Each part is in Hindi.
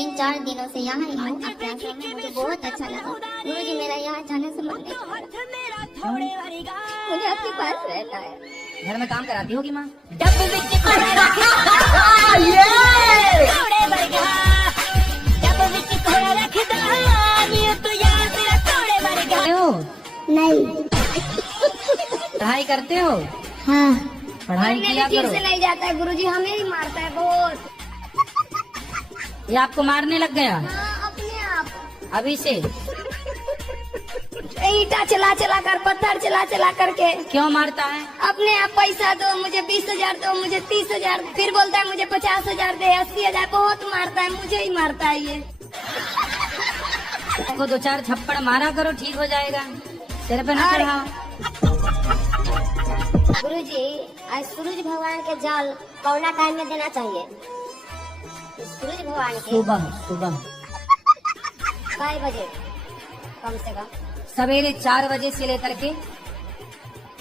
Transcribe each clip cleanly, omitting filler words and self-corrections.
3-4 दिनों से यहाँ ही हूँ अपने आश्रम में। मुझे बहुत अच्छा लगा गुरुजी, मेरा यहाँ जाने से मन नहीं कर रहा। मुझे आपके पास रहना है। घर में काम कराती होगी माँ? नहीं। पढ़ाई करते हो? हाँ। पढ़ाई किया ठीक करो। से नहीं जाता है गुरुजी, हमें ही मारता है बहुत। ये आपको मारने लग गया? हाँ, अपने आप। अभी से? ईटा चला चला कर, पत्थर चला चला करके। क्यों मारता है? अपने आप पैसा दो, मुझे 20,000 दो, मुझे 30,000, फिर बोलता है मुझे 50,000 दे, 80,000। बहुत मारता है, मुझे ही मारता है ये। इसको 2-4 थप्पड़ मारा करो, ठीक हो जाएगा। सिर पे न चढ़ाओ। गुरुजी, आज सूरज भगवान के जल कौना टाइम में देना चाहिए? सूरज भगवान के सुबह सुबह कितने बजे? कम से कम सवेरे 4 बजे से लेकर के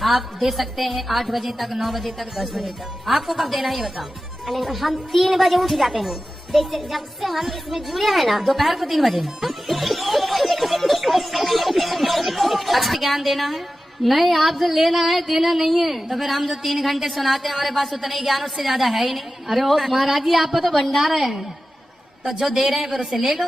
आप दे सकते हैं 8 बजे तक, 9 बजे तक, 10 बजे तक। आपको कब देना है बताओ? हम 3 बजे उठ जाते हैं। जैसे जब से हम इसमें जुड़े हैं ना, दोपहर को 3 बजे। अष्ट ज्ञान देना है? नहीं, आपसे लेना है, देना नहीं है। तो फिर हम जो 3 घंटे सुनाते हैं हमारे पास उतना ही ज्ञान, उससे ज्यादा है ही नहीं। अरे ओ महाराज जी, आप तो भंडार है। तो जो दे रहे हैं फिर उसे ले लो।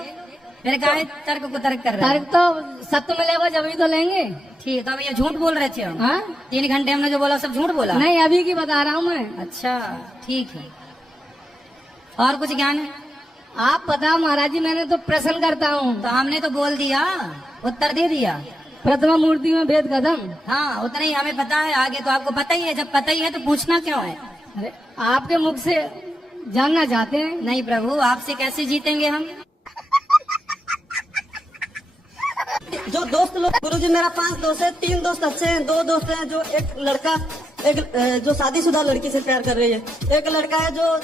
फिर कहा है तर्क को तर्क कर रहे हैं। तर्क तो सत्य मिलेगा जब ही तो लेंगे। ठीक है, तो अब ये झूठ बोल रहे थे हम। हाँ? 3 घंटे हमने जो बोला सब झूठ बोला? नहीं, अभी की बता रहा हूँ मैं। अच्छा ठीक है। और कुछ ज्ञान है? आप बताओ महाराज जी, मैंने तो प्रश्न करता हूँ। तो हमने तो बोल दिया, उत्तर दे दिया। प्रथमा मूर्ति में भेद कदम। हाँ, उतना ही हमें पता है, आगे तो आपको पता ही है। जब पता ही है तो पूछना क्यों है? अरे आपके मुख से जानना चाहते हैं। नहीं प्रभु, आपसे कैसे जीतेंगे हम? जो दोस्त लोग, गुरुजी मेरा 5 दोस्त है, 3 दोस्त अच्छे हैं, 2 दोस्त हैं जो एक लड़का, एक जो शादीशुदा लड़की से प्यार कर रही है, एक लड़का है जो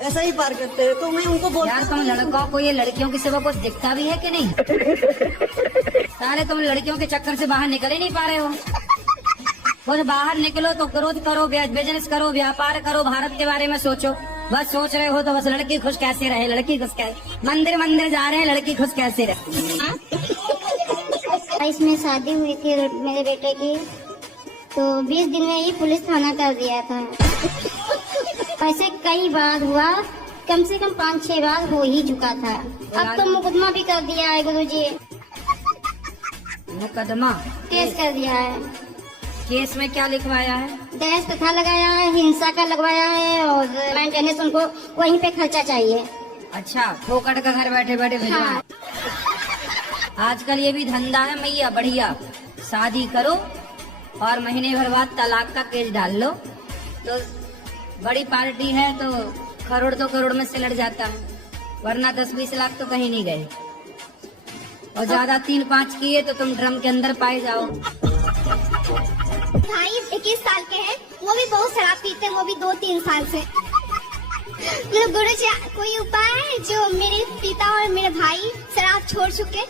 ऐसा ही प्यार करते हैं। तो मैं उनको बोलता यार तुम लड़कों को ये लड़कियों की सिवा कुछ दिखता भी है कि नहीं? सारे तुम लड़कियों के चक्कर से बाहर निकल ही नहीं पा रहे हो। कुछ बाहर निकलो तो ग्रोथ करो, बिजनेस करो, व्यापार करो, भारत के बारे में सोचो। बस सोच रहे हो तो बस लड़की खुश कैसे रहे, लड़की खुश कैसे, मंदिर जा रहे हैं, लड़की खुश कैसे रहे। इसमें शादी हुई थी मेरे बेटे की, तो 20 दिन में ही पुलिस थाना कर दिया था। ऐसे कई बार हुआ, कम से कम 5-6 बार हो ही चुका था। अब तो मुकदमा भी कर दिया है गुरुजी। मुकदमा? केस कर दिया है। केस में क्या लिखवाया है? दहेज प्रथा लगाया है, हिंसा का लगवाया है, और मेंटेनेंस उनको वहीं पे खर्चा चाहिए। अच्छा, फोकट का घर बैठे बैठे भिजवा। हाँ। आजकल ये भी धंधा है मैया, बढ़िया। शादी करो और महीने भर बाद तलाक का केस डाल लो, तो बड़ी पार्टी है तो करोड़ तो करोड़ में से लड़ जाता है, वरना 10-20 लाख तो कहीं नहीं गए। और ज्यादा 3-5 किए तो तुम ड्रम के अंदर पाए जाओ। भाई 21 साल के हैं, वो भी बहुत शराब पीते हैं, वो भी 2-3 साल से। गुरुजी, कोई उपाय है जो मेरे पिता और मेरे भाई शराब छोड़ चुके?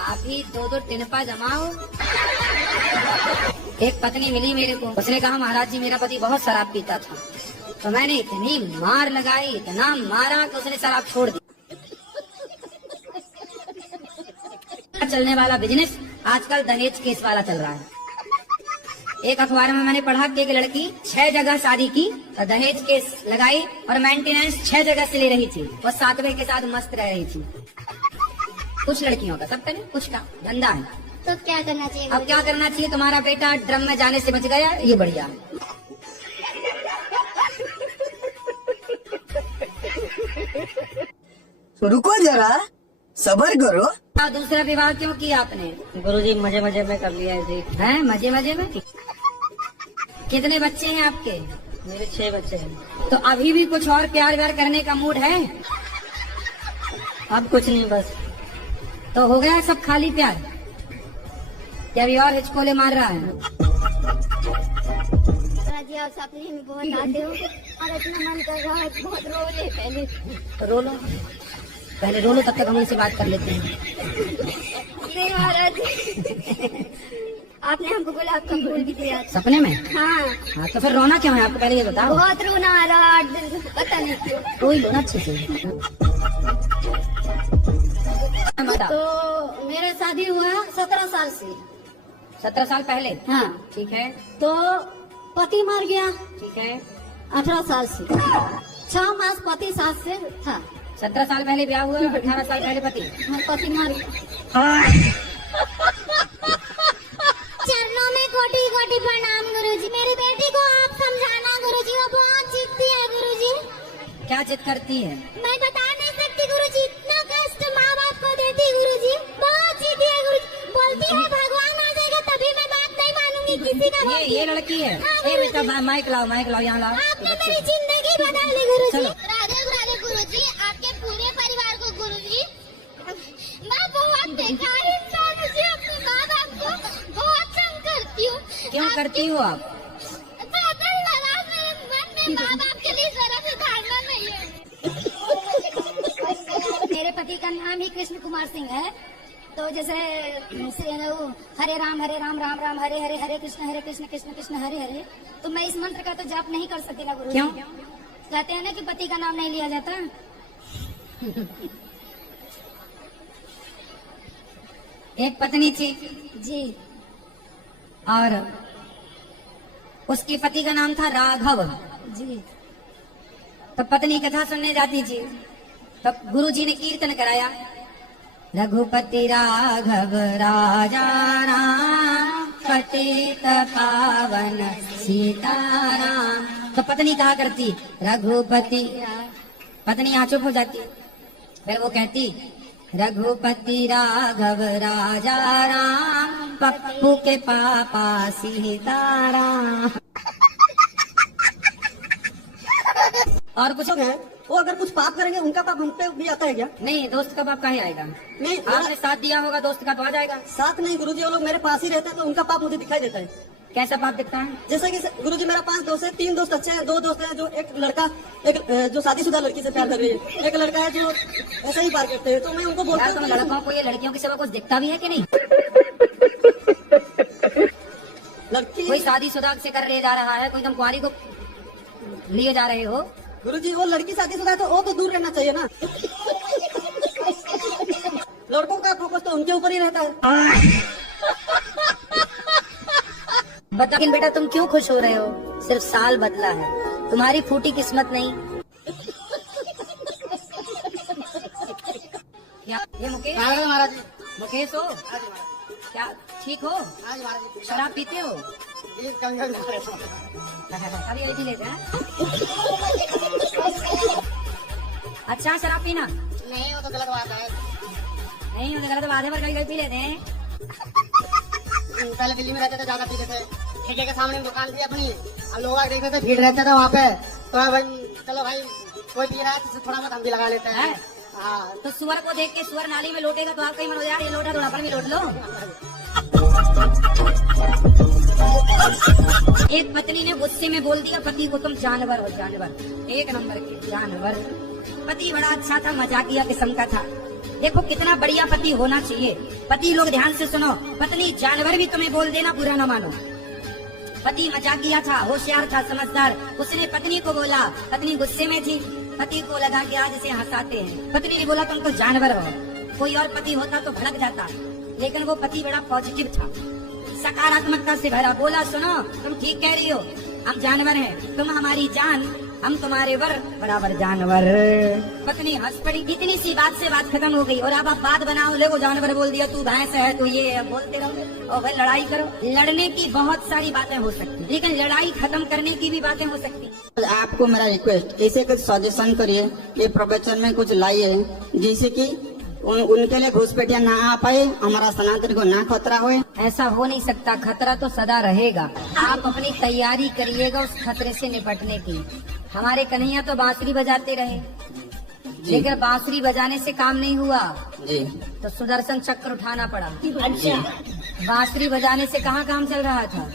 आप ही 2-2 टिनपा जमाओ। एक पत्नी मिली मेरे को, उसने कहा महाराज जी मेरा पति बहुत शराब पीता था, तो मैंने इतनी मार लगाई, इतना मारा कि उसने शराब छोड़ दी। चलने वाला बिजनेस आजकल दहेज केस वाला चल रहा है। एक अखबार में मैंने पढ़ा कि एक लड़की 6 जगह शादी की, दहेज केस लगाई और मेंटेनेंस 6 जगह से ले रही थी, वो 7वें के साथ मस्त रह रही थी। कुछ लड़कियों का, सबका नहीं, कुछ का धंधा है। तो क्या करना चाहिए? अब क्या करना चाहिए? तुम्हारा बेटा ड्रम में जाने से बच गया, ये बढ़िया है। रुको जरा, सब्र करो। दूसरा विवाह क्यों किया आपने? गुरुजी मजे मजे में कर लिया है। हैं मजे मजे में? कितने बच्चे हैं आपके? मेरे 6 बच्चे हैं। तो अभी भी कुछ और प्यार व्यार करने का मूड है? अब कुछ नहीं, बस। तो हो गया सब खाली प्यार, या अभी और हिचकोले मार रहा है? जी आप सपने में बहुत आते हो और इतना मन कर रहा है, बहुत रो रहे। पहले तो रो लो, पहले रो लो, तब तक हम उनसे बात कर लेते हैं। नहीं महाराज, आपने हमको बोला आपका फूल भी दिया था। सपने में? हाँ। हाँ तो फिर रोना क्यों है आपको, पहले ये बताओ। बहुत रोना आ रहा, पता नहीं क्यों। कोई रोना अच्छे से। बता। तो मेरे शादी हुआ 17 साल से। 17 साल पहले? हाँ। ठीक है। तो पति मर गया ठीक है। 18 साल से। 6 मास पति साथ से था। 17 साल पहले ब्याह हुआ, 18 साल पहले पति। हाँ, पति मर गया। चरणों में कोटि कोटि प्रणाम गुरुजी। मेरी बेटी को आप समझाना गुरुजी, वो बहुत जिद्दी है गुरुजी। क्या जिद करती है? मैं बता नहीं सकती गुरुजी, इतना कष्ट माँ बाप को देती गुरुजी, बहुत जिद्दी है गुरुजी। बोलती है भगवान आ जाएगा तभी मैं बात नहीं मानूंगी किसी का। ये लड़की है। ए बेटा माइक लाओ यहाँ लाओ। आपने मेरी जिंदगी बदल दी गुरुजी। चलो। राधे राधे गुरुजी, आपके पूरे परिवार को गुरुजी। मैं बहुत बेकार इंसान, मुझे अपने माँ बाप को बहुत तंग करती हूँ। क्यों करती हो आप? बादल लगा मेरे मन में, माँ बाप के लिए जरा भी धारणा नहीं है। मेरे पति का नाम ही कृष्ण कुमार सिंह है। तो जैसे हरे राम राम राम हरे हरे, हरे कृष्ण कृष्ण कृष्ण हरे हरे। तो मैं इस मंत्र का तो जाप नहीं कर सकती ना गुरु। क्यों? कहते हैं ना कि पति का नाम नहीं लिया जाता। एक पत्नी थी जी। और उसके पति का नाम था राघव। जी। तो पत्नी कथा सुनने जाती थी, तब गुरुजी ने कीर्तन कराया, रघुपति राघव राजा राम, पतित पावन सीताराम। तो पत्नी कहा करती रघुपति, पत्नी यहाँ चुप हो जाती, फिर वो कहती रघुपति राघव राजा राम, पप्पू के पापा सीताराम। और कुछ लोग हैं वो अगर कुछ पाप करेंगे उनका पाप हम पे भी आता है क्या? नहीं, दोस्त का पाप कहाँ आएगा? नहीं, आपने साथ दिया होगा दोस्त का तो आ जाएगा। साथ नहीं गुरुजी, वो लोग मेरे पास ही रहते हैं तो उनका पाप मुझे दिखाई देता है। कैसा पाप दिखता है? जैसे कि गुरुजी मेरा 5 दोस्त है, 3 दोस्त अच्छे हैं, 2 दोस्त हैं जो एक लड़का जो शादीशुदा लड़की से प्यार कर रही है, एक लड़का है जो ऐसे ही पार करते हैं। तो मैं उनको बोलता यार तुम हूँ लड़कों को ये लड़कियों के सिवा कुछ दिखता भी है कि नहीं? लड़की कोई शादीशुदा से कर ले जा रहा है, कोई तुम कुंवारी को लिए जा रहे हो। गुरुजी वो लड़की शादीशुदा है तो वो तो दूर रहना चाहिए ना। लड़कों का फोकस तो उनके ऊपर ही रहता है। बता लेकिन बेटा तुम क्यों खुश हो रहे हो? सिर्फ साल बदला है, तुम्हारी फूटी किस्मत नहीं। क्या ये मुकेश? महाराज जी, मुकेश हो क्या? ठीक हो? शराब पीते हो? अभी यही लेते हैं। अच्छा शराब पीना नहीं वो तो गलत बात है। नहीं, वो तो गलत बात है, पर कभी कभी पी लेते हैं। पहले दिल्ली में रहते थे, ज्यादा पीते थे। ठेके के सामने दुकान थी अपनी, अब लोग देखते थे, भीड़ रहता था वहाँ पे। तो भाई चलो भाई कोई पी रहा है तो थोड़ा बहुत हम भी लगा लेते हैं। हाँ तो सुअर को देख के सुअर नाली में लौटेगा तो आपका ही मन हो यार ये लोटा थोड़ा पर भी लौट लो। एक पत्नी ने गुस्से में बोल दिया पति को, तुम जानवर हो, जानवर, एक नंबर के जानवर। पति बड़ा अच्छा था, मजाकिया किस्म का था। देखो कितना बढ़िया पति होना चाहिए। पति लोग ध्यान से सुनो, पत्नी जानवर भी तुम्हें बोल देना बुरा ना मानो। पति मजाकिया था, होशियार था, समझदार। उसने पत्नी को बोला, पत्नी गुस्से में थी, पति को लगा कि आज इसे हंसाते हैं। पत्नी ने बोला तुम तो जानवर हो। कोई और पति होता तो भड़क जाता, लेकिन वो पति बड़ा पॉजिटिव था, सकारात्मकता से भरा। बोला सुनो तुम ठीक कह रही हो, हम जानवर हैं, तुम हमारी जान, हम तुम्हारे वर बराबर जानवर। पत्नी हंस पड़ी। इतनी सी बात से बात खत्म हो गई। और अब आप बात बनाओ, ले वो जानवर बोल दिया, तू भैंस है, तू ये बोलते रहो और भाई लड़ाई करो। लड़ने की बहुत सारी बातें हो सकती, लेकिन लड़ाई खत्म करने की भी बातें हो सकती। आपको मेरा रिक्वेस्ट, ऐसे कुछ सजेशन करिए, ये प्रवचन में कुछ लाइए जिससे कि उनके लिए घुसपैठिया ना आ पाए, हमारा सनातन को ना खतरा होए। ऐसा हो नहीं सकता, खतरा तो सदा रहेगा। आप अपनी तैयारी करिएगा उस खतरे से निपटने की। हमारे कन्हैया तो बांसुरी बजाते रहे, लेकिन बांसुरी बजाने से काम नहीं हुआ जी, तो सुदर्शन चक्र उठाना पड़ा। अच्छा, बांसुरी बजाने से कहाँ काम चल रहा था?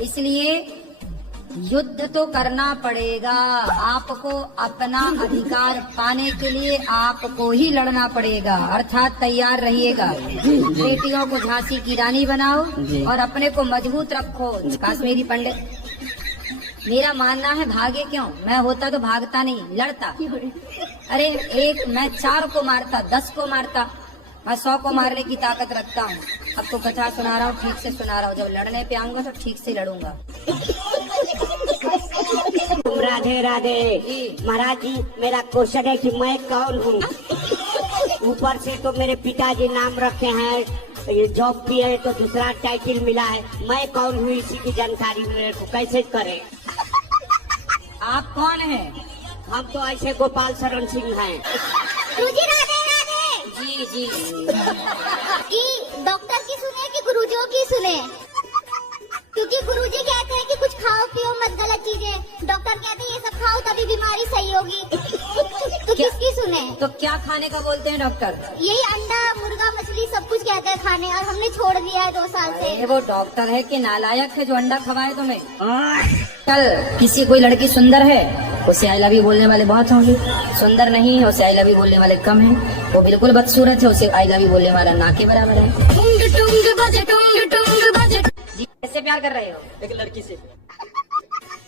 इसलिए युद्ध तो करना पड़ेगा। आपको अपना अधिकार पाने के लिए आपको ही लड़ना पड़ेगा, अर्थात तैयार रहिएगा। बेटियों को झांसी की रानी बनाओ और अपने को मजबूत रखो। कश्मीरी पंडित, मेरा मानना है भागे क्यों? मैं होता तो भागता नहीं, लड़ता। अरे एक मैं 4 को मारता, 10 को मारता, मैं 100 को मारने की ताकत रखता हूँ। अब तो कथा सुना रहा हूँ, ठीक से सुना रहा हूँ। जब लड़ने पे आऊंगा तो ठीक से लड़ूंगा। राधे राधे। महाराज जी, मेरा क्वेश्चन है कि मैं कौन हूँ? ऊपर से तो मेरे पिताजी नाम रखे हैं, ये जॉब भी है तो दूसरा टाइटल मिला है। मैं कौन हूँ इसी की जानकारी मेरे को कैसे करें? आप कौन है? हम तो ऐसे गोपाल शरण सिंह हैं। गुरुजी राधे राधे। जी जी। कि डॉक्टर की सुने कि गुरुजियों की सुने? क्योंकि गुरुजी कहते हैं कि कुछ खाओ पियो मत, गलत चीजें। डॉक्टर कहते हैं ये सब खाओ तभी बीमारी सही होगी। तो किसकी सुने? तो क्या खाने का बोलते हैं डॉक्टर? यही अंडा मुर्गा मछली सब कुछ कहते हैं खाने, और हमने छोड़ दिया है 2 साल से। वो डॉक्टर है कि नालायक है जो अंडा खवाए तुम्हें? कल किसी कोई लड़की सुंदर है, उसे आई लव यू बोलने वाले बहुत होंगे। सुंदर नहीं है, उसे आई लव यू बोलने वाले कम है। वो बिल्कुल बदसूरत है, उसे आई लव यू बोलने वाला ना के बराबर है। जी, कैसे प्यार कर रहे हो? एक लड़की से।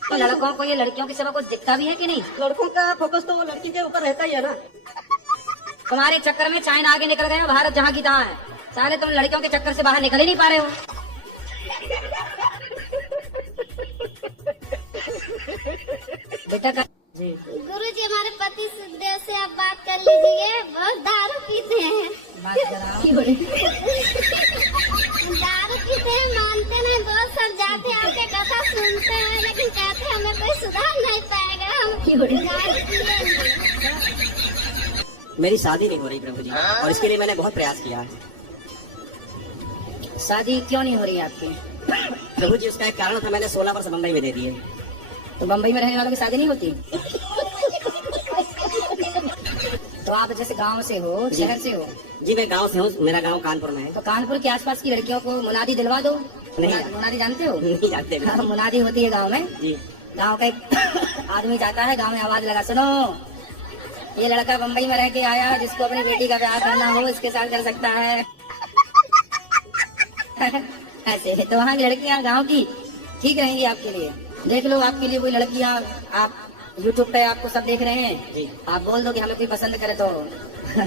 तो लड़कों को ये लड़कियों के सिवा कुछ दिखता भी है कि नहीं? लड़कों का फोकस तो वो लड़की के ऊपर रहता ही है ना। तुम्हारे चक्कर में चाइना आगे निकल गया, भारत जहाँ की तहाँ है। साले तुम लड़कियों के चक्कर से बाहर निकल ही नहीं पा रहे हो। बेटा जी, गुरुजी हमारे पति सुखदेव से आप बात कर लीजिए, बहुत दारू पीते हैं। बात कराओ। दारू पीते हैं, मानते नहीं, दोस्त सब जाते हैं आपके कथा सुनते हैं, लेकिन कहते हैं हमें कोई सुधार नहीं पाएगा, हम दारू पिएंगे। मेरी शादी नहीं हो रही प्रभु जी, और इसके लिए मैंने बहुत प्रयास किया है। शादी क्यों नहीं हो रही आपकी? प्रभु जी, उसका एक कारण था, मैंने 16 वर्ष मुंबई में दे दिए। तो बम्बई में रहने वालों की शादी नहीं होती? तो आप जैसे गांव से हो, शहर से हो? जी, मैं गांव से हूँ, मेरा गांव कानपुर में है। तो कानपुर के आसपास की लड़कियों को मुनादी दिलवा दो। नहीं। मुनादी जानते हो? नहीं जानते। हाँ, मुनादी होती है गांव में। जी। गांव का एक आदमी जाता है, गांव में आवाज लगा, सुनो ये लड़का बम्बई में रह के आया, जिसको अपनी बेटी का ब्याह करना हो इसके साथ कर सकता है। ऐसे तो वहाँ की लड़कियाँ गांव की ठीक रहेंगी आपके लिए। देख लो आपके लिए कोई लड़कियाँ, आप YouTube पे आपको सब देख रहे हैं जी। आप बोल दो कि हमें कोई पसंद करे तो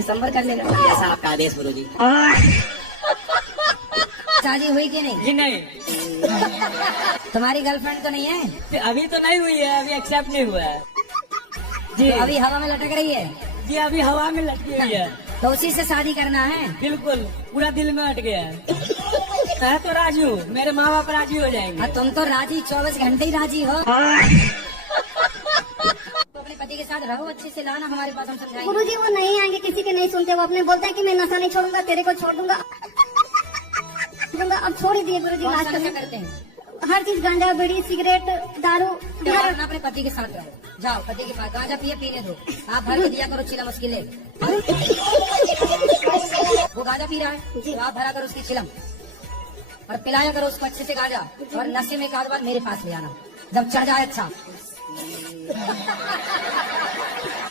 संपर्क कर लेगा। ऐसा आपका आदेश गुरु जी। शादी हुई कि नहीं? जी नहीं, तुम्हारी गर्लफ्रेंड तो नहीं है? अभी तो नहीं हुई है, अभी एक्सेप्ट नहीं हुआ है जी। तो अभी हवा में लटक रही है? जी, अभी हवा में लटकी हुई है। तो उसी से शादी करना है? बिल्कुल, पूरा दिल में अट गया है। मैं तो राजी हूँ, मेरे माँ बाप राजी हो जाएंगे। तुम तो राजी 24 घंटे ही राजी हो। तो अपने पति के साथ रहो, अच्छे से लाना हमारे पास, हम समझाएंगे। गुरुजी वो नहीं आएंगे, किसी के नहीं सुनते। वो अपने बोलता है कि मैं नशा नहीं छोड़ूंगा, तेरे को छोड़ दूंगा। अब छोड़ ही दिए गुरुजी। कौन सा लास्ट नशा में करते हैं? हर चीज, गांजा बीड़ी सिगरेट दारू। तो आप अपने पति के साथ रहो, जाओ पति के पास, गांजा पिए, पीने दो, आप भर के दिया करो चिलम उसके लिए। वो गांजा पी रहा है तो आप भरा करो उसकी चिलम, और पिलाया करो उसको अच्छे से गांजा। और नशे में एक आध बार मेरे पास ले आना, जब चढ़ जाए अच्छा,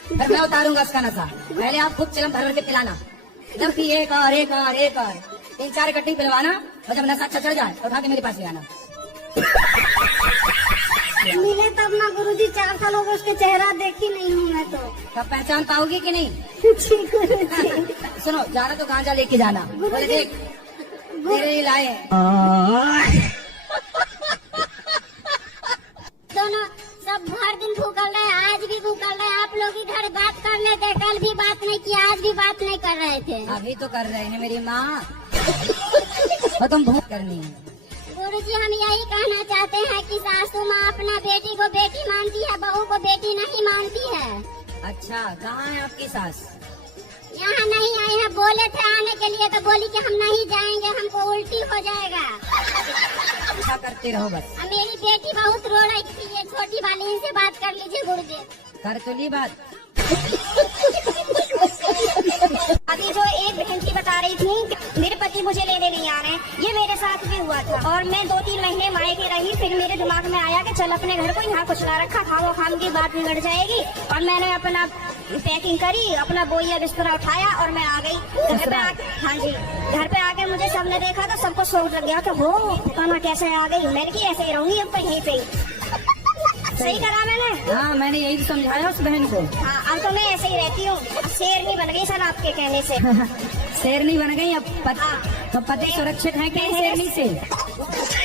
फिर मैं उतारूंगा उसका नशा। पहले आप खुद चिलम भर भर के पिलाना, जब भी एक और 3-4 इकट्ठी पिलवाना, और जब नशा अच्छा चढ़ जाए तो उठा के मेरे पास ले आना। मिले तब ना गुरुजी, 4 साल हो गए, उसके चेहरा देखी नहीं हूँ मैं तो। तब पहचान पाओगी कि नहीं? जी गुरुजी। सुनो, जाना तो गांजा लेके जाना, बोले देख तेरे ही लाए हैं। दोनों सब भर दिन भूखल रहे, आज भी भूखल रहे। आप लोग इधर बात कर लेते, कल भी बात नहीं की, आज भी बात नहीं कर रहे थे। अभी तो कर रहे हैं मेरी माँ, और तुम भूख करनी है। गुरुजी हम यही कहना चाहते हैं कि सासू माँ अपना बेटी को बेटी मानती है, बहू को बेटी नहीं मानती है। अच्छा, कहाँ है आपकी सास? यहाँ नहीं आए हैं, बोले थे आने के लिए तो बोली कि हम नहीं जाएंगे, हमको उल्टी हो जाएगा। अच्छा करते रहो बस। अब मेरी बेटी बहुत रो रही थी, ये छोटी वाली, इनसे बात कर लीजिए गुरुजी। कर तो ली बात। अभी जो एक बहन की बता रही थी, मेरे पति मुझे लेने नहीं आ रहे, ये मेरे साथ भी हुआ था। और मैं 2-3 महीने मायके रही, फिर मेरे दिमाग में आया कि चल अपने घर को, यहाँ कुछ ना रखा, खाओ खाम की बात बिगड़ जाएगी। और मैंने अपना पैकिंग करी, अपना बोरिया बिस्तरा उठाया और मैं आ गई घर पे। हाँ जी, घर पे आके मुझे सबने देखा तो सबको शौक लग गया कि हो खाना कैसे आ गई। मैंने की ऐसे ही रहूंगी अब तो यहीं पे। सही करा मैंने। हाँ, मैंने यही तो समझाया उस बहन को। हाँ, अब तो मैं ऐसे ही रहती हूँ, शेरनी बन गई सर आपके कहने से। शेरनी बन गई अब तो पति सुरक्षित है क्या शेरनी से?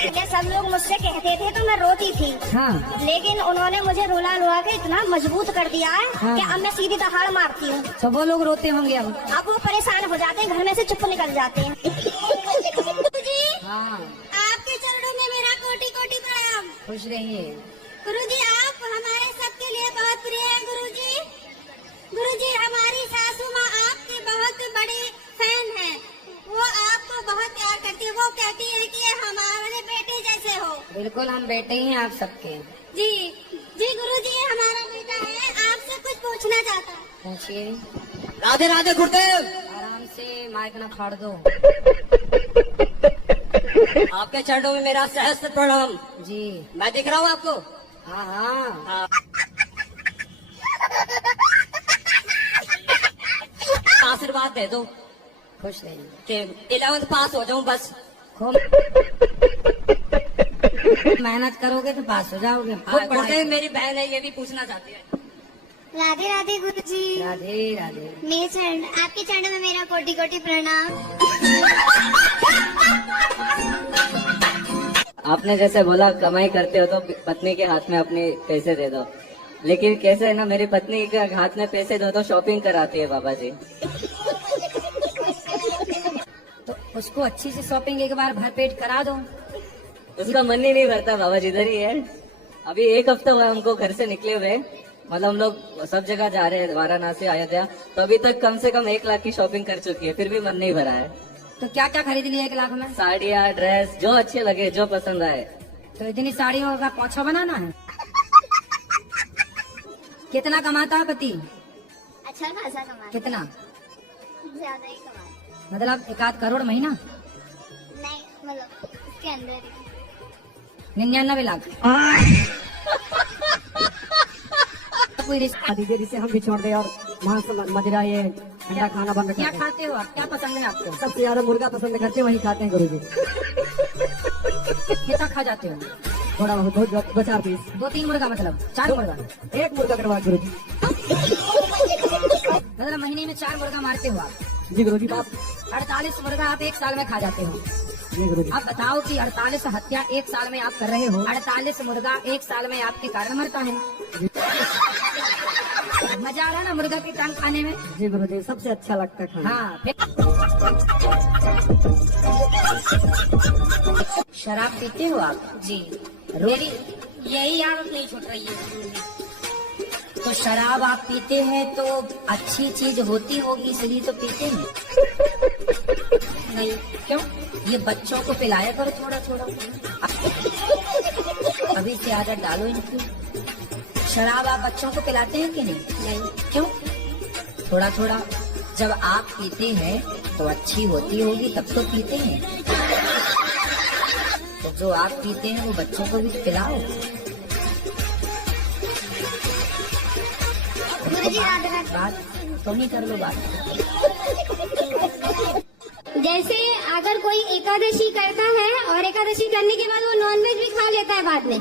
ये सब लोग मुझसे कहते थे तो मैं रोती थी। हाँ, लेकिन उन्होंने मुझे रुला रुला के इतना मजबूत कर दिया है हाँ। कि अब मैं सीधी दहाड़ मारती हूँ। तो वो लोग रोते होंगे अब। अब वो परेशान हो जाते हैं, घर में से चुप निकल जाते हैं। गुरुजी, हाँ, आपके चरणों में मेरा कोटि कोटि प्रणाम। खुश रहिए। गुरुजी, आप हमारे सबके लिए बहुत प्रिय हैं। गुरुजी, हमारी सासू माँ आपकी बहुत बड़ी फैन है। वो आपको बहुत प्यार करती है। वो कहती है कि ये हमारे बेटे जैसे हो। बिल्कुल, हम बेटे ही हैं आप सबके। जी जी गुरुजी, ये हमारा बेटा है, आपसे कुछ पूछना चाहता है। पूछिए। राधे राधे गुरुदेव। आराम से, माइक ना फाड़ दो। आपके चरणों में मेरा सहस्त्र प्रणाम। जी। मैं दिख रहा हूँ आपको? हाँ हाँ, आशीर्वाद दे दो खुश रहिए। कि 11th पास हो जाऊं बस। खूब मेहनत करोगे तो पास हो जाओगे। खूब पढ़ते मेरी बहन है, ये भी पूछना चाहती है। राधे राधे गुरुजी। राधे राधे। मेरे चरण, आपके चरणों में मेरा कोटि कोटि प्रणाम। आपने जैसे बोला कमाई करते हो तो पत्नी के हाथ में अपने पैसे दे दो, लेकिन कैसे है ना, मेरी पत्नी के हाथ में पैसे दो तो शॉपिंग कराती है बाबा जी। तो उसको अच्छी से शॉपिंग एक बार भरपेट करा दो। उसका मन ही नहीं भरता बाबा जी, इधर ही है। अभी 1 हफ्ता हुआ हमको घर से निकले हुए, मतलब हम लोग सब जगह जा रहे हैं, वाराणसी, अयोध्या, तो अभी तक कम से कम 1 लाख की शॉपिंग कर चुकी है, फिर भी मन नहीं भरा है। तो क्या क्या खरीद लिया 1 लाख में? साड़ियाँ, ड्रेस, जो अच्छे लगे, जो पसंद आए। तो इतनी साड़ियों का पोछा बनाना है? कितना कमाता है पति? अच्छा खासा कमा, कितना? ज्यादा ही कमा। मतलब 1 करोड़ महीना? नहीं, मतलब इसके अंदर ही। 99 लाख। कोई रिश्ता? दीजिए जिसे हम भी छोड़ दे और मांस मदिरा ये ठंडा खाना बंद क्या कर। खाते हो आप? क्या पसंद है आपको? सबसे ज्यादा मुर्गा पसंद करते हैं, वही खाते हैं गुरुजी। कितना खा जाते हो? थोड़ा बहुत 2-4 पीस। 2-3 मुर्गा, मतलब 4 मुर्गा? 1 मुर्गा करवा गुरुजी। मतलब महीने में 4 मुर्गा मारते हो आप? जी गुरुजी। आप 48 मुर्गा आप 1 साल में खा जाते हो। जी गुरुजी। आप बताओ कि 48 हत्या 1 साल में आप कर रहे हो, 48 मुर्गा 1 साल में आपके कारण मरता है। मजा आ रहा ना मुर्गा की टांग खाने में? जी गुरुजी, सबसे अच्छा लगता है खाना। हाँ। फिर शराब पीते हो आप? जी। मेरी यही आदत नहीं छूट रही है। तो शराब आप पीते हैं तो अच्छी चीज होती होगी, इसलिए तो पीते हैं। नहीं, क्यों? ये बच्चों को पिलाया करो थोड़ा थोड़ा। अभी से आदत डालो इनकी। शराब आप बच्चों को पिलाते हैं कि नहीं? क्यों? थोड़ा थोड़ा जब आप पीते हैं तो अच्छी होती होगी, तब तो पीते हैं। तो जो आप पीते हैं वो बच्चों को भी पिलाओ। गुरुजी राधे राधे। बात तुम ही कर लो बात। जैसे अगर कोई एकादशी करता है और एकादशी करने के बाद वो नॉनवेज भी खा लेता है बाद में,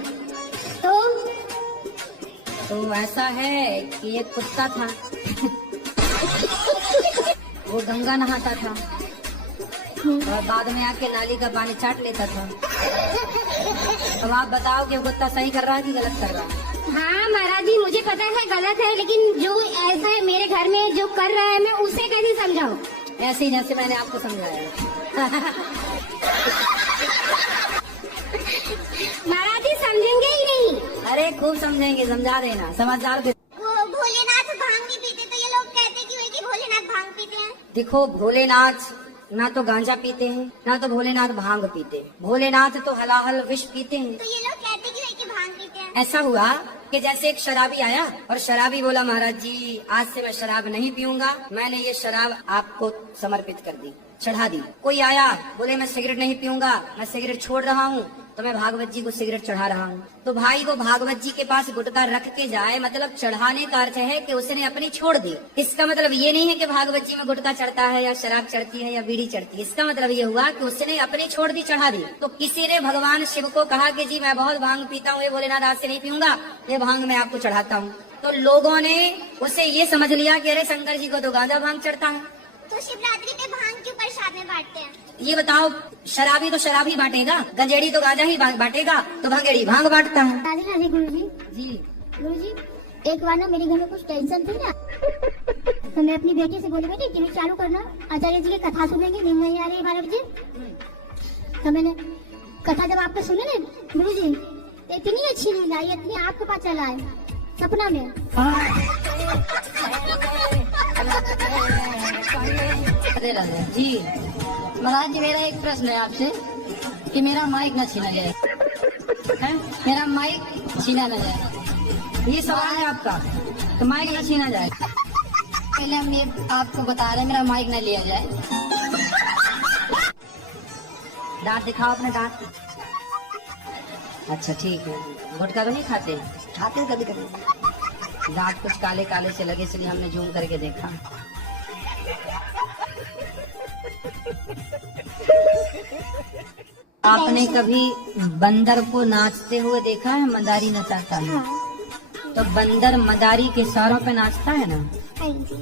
तो ऐसा है कि एक कुत्ता था, वो गंगा नहाता था और बाद में आके नाली का पानी चाट लेता था। अब आप बताओ कि वो कुत्ता सही कर रहा है कि गलत कर रहा है? हाँ महाराज जी, मुझे पता है गलत है, लेकिन जो ऐसा है मेरे घर में जो कर रहा है, मैं उसे कैसे समझाऊं? ऐसे ही जैसे मैंने आपको समझाया। महाराज जी समझेंगे ही नहीं। अरे खूब समझेंगे, समझा देना, समझदार। वो भोलेनाथ भांग भी पीते, तो ये लोग कहते कि भोलेनाथ भांग पीते हैं। देखो, भोलेनाथ ना तो गांजा पीते हैं, ना तो भोलेनाथ भांग पीते हैं। भोलेनाथ तो हलाहल विष पीते हैं। तो ये लोग कहते कि भांग पीते हैं। ऐसा हुआ कि जैसे एक शराबी आया और शराबी बोला, महाराज जी आज से मैं शराब नहीं पीऊंगा, मैंने ये शराब आपको समर्पित कर दी, चढ़ा दी। कोई आया, बोले मैं सिगरेट नहीं पीऊंगा, मैं सिगरेट छोड़ रहा हूँ, तो मैं भागवत जी को सिगरेट चढ़ा रहा हूँ। तो भाई वो भागवत जी के पास गुटखा रख के जाए, मतलब चढ़ाने का अर्थ है कि उसने अपनी छोड़ दी। इसका मतलब ये नहीं है कि भागवत जी में गुटखा चढ़ता है या शराब चढ़ती है या बीड़ी चढ़ती है। इसका मतलब ये हुआ कि उसने अपनी छोड़ दी, चढ़ा दी। तो किसी ने भगवान शिव को कहा कि जी मैं बहुत भांग पीता हूँ, ये भोलेनाथ आज से नहीं पीऊंगा, ये भांग मैं आपको चढ़ाता हूँ। तो लोगों ने उसे ये समझ लिया कि अरे शंकर जी को तो गांजा भांग चढ़ता है। तो शिवरात्रि पे भांग क्यों प्रसाद में बांटते हैं? ये बताओ, शराबी तो शराब ही बांटेगा, गंजेड़ी तो गांजा ही बांटेगा, तो भांगेड़ी भांग बांटता है। राधे राधे गुरुजी। जी गुरुजी, एक बार ना मेरे घर में कुछ टेंशन थी ना, तो मैं अपनी बेटी से बोली, बेटी टीवी चालू करना, आचार्य जी की कथा सुनेंगे, नींद नहीं आ रही है 12 बजे। तो मैंने कथा जब आपने सुने ना गुरुजी, तो इतनी अच्छी नींद आई, इतनी आपके पास चला है सपना में। जी महाराज जी, मेरा एक प्रश्न है आपसे कि मेरा माइक न छीना जाए, है? मेरा माइक छीना न जाए, ये सवाल है आपका, तो माइक न छीना जाए। पहले हम ये आपको बता रहे हैं, मेरा माइक न लिया जाए। दांत दिखाओ अपने दांत। अच्छा ठीक है, गुटखा तो नहीं खाते? खाते कभी कभी। दांत कुछ काले काले से लगे, इसलिए हमने जूम करके देखा। आपने कभी बंदर को नाचते हुए देखा है? मदारी नचाता है, तो बंदर मदारी के सौरों पे नाचता है ना,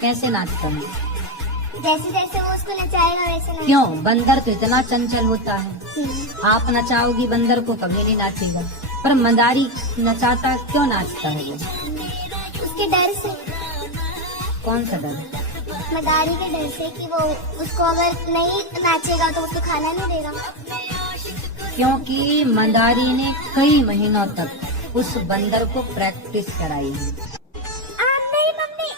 कैसे नाचता है? जैसे जैसे वो उसको नचाएगा वैसे नचाएगा। क्यों? बंदर तो इतना चंचल होता है, आप नचाओगी बंदर को कभी नहीं नाचेगा, पर मदारी नचाता क्यों नाचता है वो? उसके डर से। कौन सा डर? मदारी के डर से कि वो उसको अगर नहीं नाचेगा तो उसको खाना नहीं देगा। क्योंकि मदारी ने कई महीनों तक उस बंदर को प्रैक्टिस कराई है। मेरी मम्मी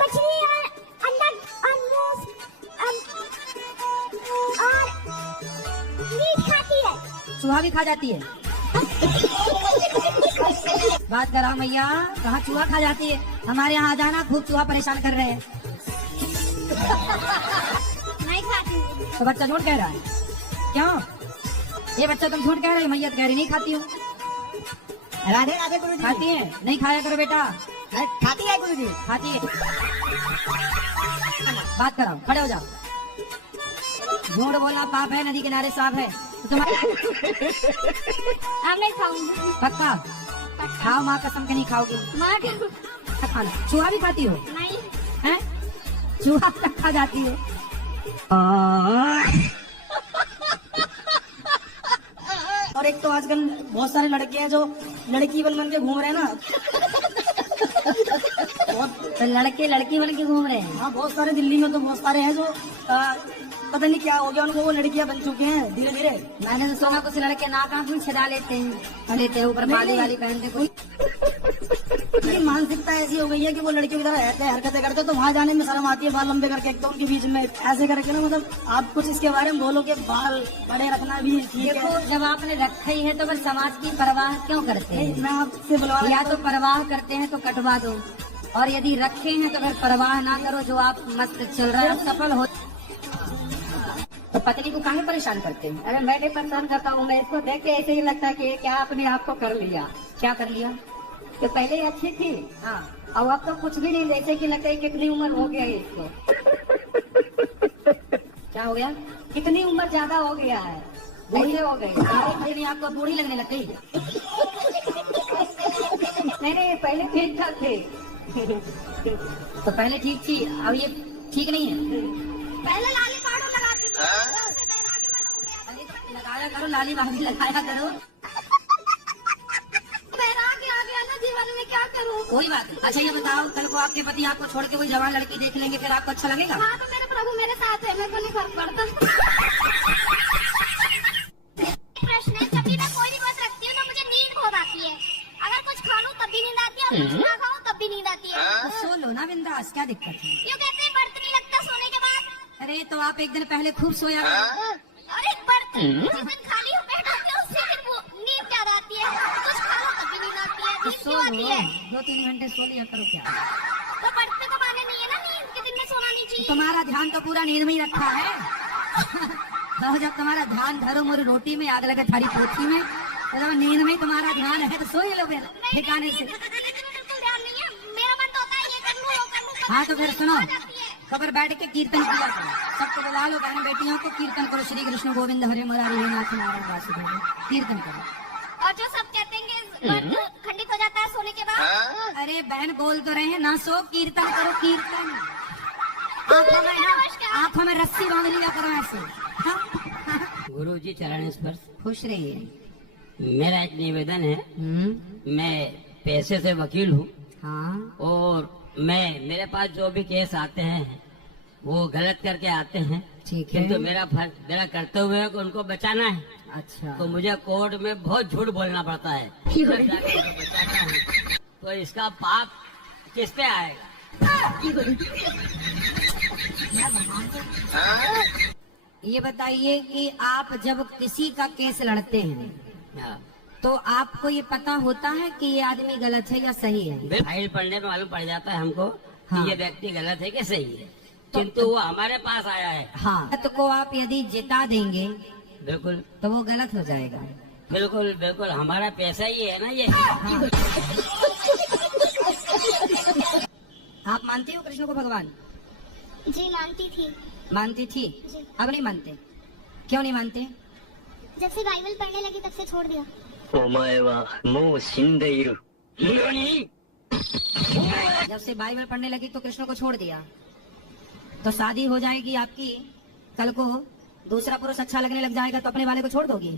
मछली और अंडा और मूस और मीट खाती है। चूहा भी खा जाती है? बात करा मैया, कहाँ चूहा खा जाती है? हमारे यहाँ आ जाना, खूब चूहा परेशान कर रहे हैं। नहीं खाती। तो बच्चा झूठ कह रहा है, क्यों? ये बच्चा तुम झूठ कह रहे हो, मैया कह रही नहीं खाती हूँ। राधे राधे गुरुजी। खाती है? नहीं खाया करो बेटा। खाती है गुरुजी। खाती है। बात कराओ, खड़े हो जाओ। झूठ बोलना पाप है, नदी किनारे सांप है। तो तुम्हारे अब नहीं खाऊंगी। पक्का? खाओ, माँ कसम के नहीं खाओगी। माँ के खाना। चूहा भी खाती हो? नहीं। हैं? चूहा तक खा जाती हो? और एक तो आजकल बहुत सारे लड़के हैं जो लड़की बन के घूम रहे हैं ना। तो लड़के लड़की बन के घूम रहे हैं? हाँ, बहुत सारे दिल्ली में तो बहुत सारे हैं जो पता नहीं क्या हो गया उनको, वो लड़कियां बन चुके हैं धीरे धीरे। मैंने तो सुना कुछ लड़के नाक आँख भी छड़ा लेते हैं, ऊपर बाली वाली पहनते कोई। उनकी मानसिकता ऐसी हो गई है कि वो लड़कियों की तरह रहते हैं, हरकतें करते हैं, तो वहाँ जाने में शर्म आती है। बाल लंबे करके एक तो उनके बीच में ऐसे करके ना, मतलब आप कुछ इसके बारे में बोलो कि बाल बड़े रखना भी ठीक देखो, है। जब आपने रखा ही है तो फिर समाज की परवाह क्यों करते हैं? मैं आपसे बुलवा या तो परवाह करते हैं तो कटवा दो, और यदि रखे हैं तो फिर परवाह ना करो, जो आप मस्त चल रहा है सफल हो। तो पत्नी को काहे परेशान करते हैं? अरे मैं नहीं परेशान करता हूँ, मैं इसको देख के ऐसे ही लगता है कि क्या अपने आप को कर लिया। क्या कर लिया? तो पहले ही अच्छी थी, हाँ, अब तो कुछ भी नहीं, जैसे कि लगता है कितनी उम्र हो गया है इसको। क्या हो गया? कितनी उम्र ज्यादा हो गया है, ऐसे हो गई। नहीं, आपको बूढ़ी लगने लग गई? नहीं, पहले ठीक ठाक थे। तो पहले ठीक थी, अब ये ठीक नहीं है? पहले लाली पाउडर लगाती थी, उससे बैरागी बन हो गया। लगाया करो, लाली भाभी लगाया करो। बैरागी आ गया ना जीवन में, क्या करूँ? कोई बात नहीं। अच्छा ये बताओ, कल को आपके पति आपको छोड़ के कोई जवान लड़की देख लेंगे, फिर आपको अच्छा लगेगा? हाँ, तो मेरे प्रभु मेरे साथ है, मेरे को नहीं फर्क पड़ता। प्रश्न है, जब भी मैं कोई भी बात रखती हूँ ना, मुझे नींद बहुत आती है। अगर कुछ खा लूँ तब भी नींद आती है, और कुछ ना खाऊं तब भी नींद आती है। तो सो लो ना बिंदास, क्या दिक्कत है? क्यों कहते हैं बर्त नहीं लगता सोने के बाद? अरे तो आप एक दिन पहले खूब सोया करो। अरे बर्त जिस दिन खाली हो पेट होते है, उससे फिर वो नींद ज्यादा आती है। कुछ खा लो तब भी नींद आती है। तो नींद सो क्यों आती लो, है? 2-3 घंटे सो लिया करो। क्या तो बर्त पे तो माने नहीं है ना, नींद के दिन में सोना नहीं चाहिए। तुम्हारा ध्यान तो पूरा नींद में ही रखा है। और जब तुम्हारा ध्यान धरो मोरी रोटी में, आग लगे थारी पोथी में, तो जब नींद में तुम्हारा ध्यान है तो सो ही लो फिर ठिकाने से। बिल्कुल ध्यान नहीं है, मेरा मन तो होता है ये कर लूं वो कर लूं। हाँ तो फिर सुनो, खबर बैठ के कीर्तन किया करो, सबको बुला लो, बहन बेटियों को कीर्तन करो, श्री कृष्ण गोविंद हरे मुरारी हे नाथ नारायण वासुदेव, कीर्तन करो। और जो सब कहते हैं कि मन खंडित हो जाता है सोने के बाद। अरे बहन बोल तो रहे हैं ना, सो कीर्तन करो, कीर्तन। आंखों में ना, आंखों में रस्सी बांध लिया करो ऐसे। गुरु जी चरण स्पर्श। खुश रहिए। मेरा एक निवेदन है, मैं पैसे से वकील हूँ हाँ और मेरे पास जो भी केस आते हैं वो गलत करके आते हैं, ठीक है। किंतु मेरा कर्तव्य है कि उनको बचाना है। अच्छा तो मुझे कोर्ट में बहुत झूठ बोलना पड़ता है, जाके उनको बचाना है। तो इसका पाप किस पे आएगा? ये बताइए कि आप जब किसी का केस लड़ते हैं हाँ। तो आपको ये पता होता है कि ये आदमी गलत है या सही है? फाइल पढ़ने में मालूम पड़ जाता है हमको हाँ। कि ये व्यक्ति गलत है कि सही है, किंतु वो हमारे पास आया है। हाँ तो को आप यदि जिता देंगे बिल्कुल तो वो गलत हो जाएगा। बिल्कुल बिल्कुल, हमारा पैसा ही है ना ये। आप मानती हो कृष्ण को भगवान? जी मानती थी। मानती थी, जी। अब नहीं मानते? क्यों नहीं मानते? जब से बाइबल पढ़ने लगी तब से छोड़ दिया। お前はもう死んでいる。何？ जब से बाइबल पढ़ने लगी तो कृष्ण को छोड़ दिया, तो शादी हो जाएगी आपकी, कल को दूसरा पुरुष अच्छा लगने लग जाएगा तो अपने वाले को छोड़ दोगी?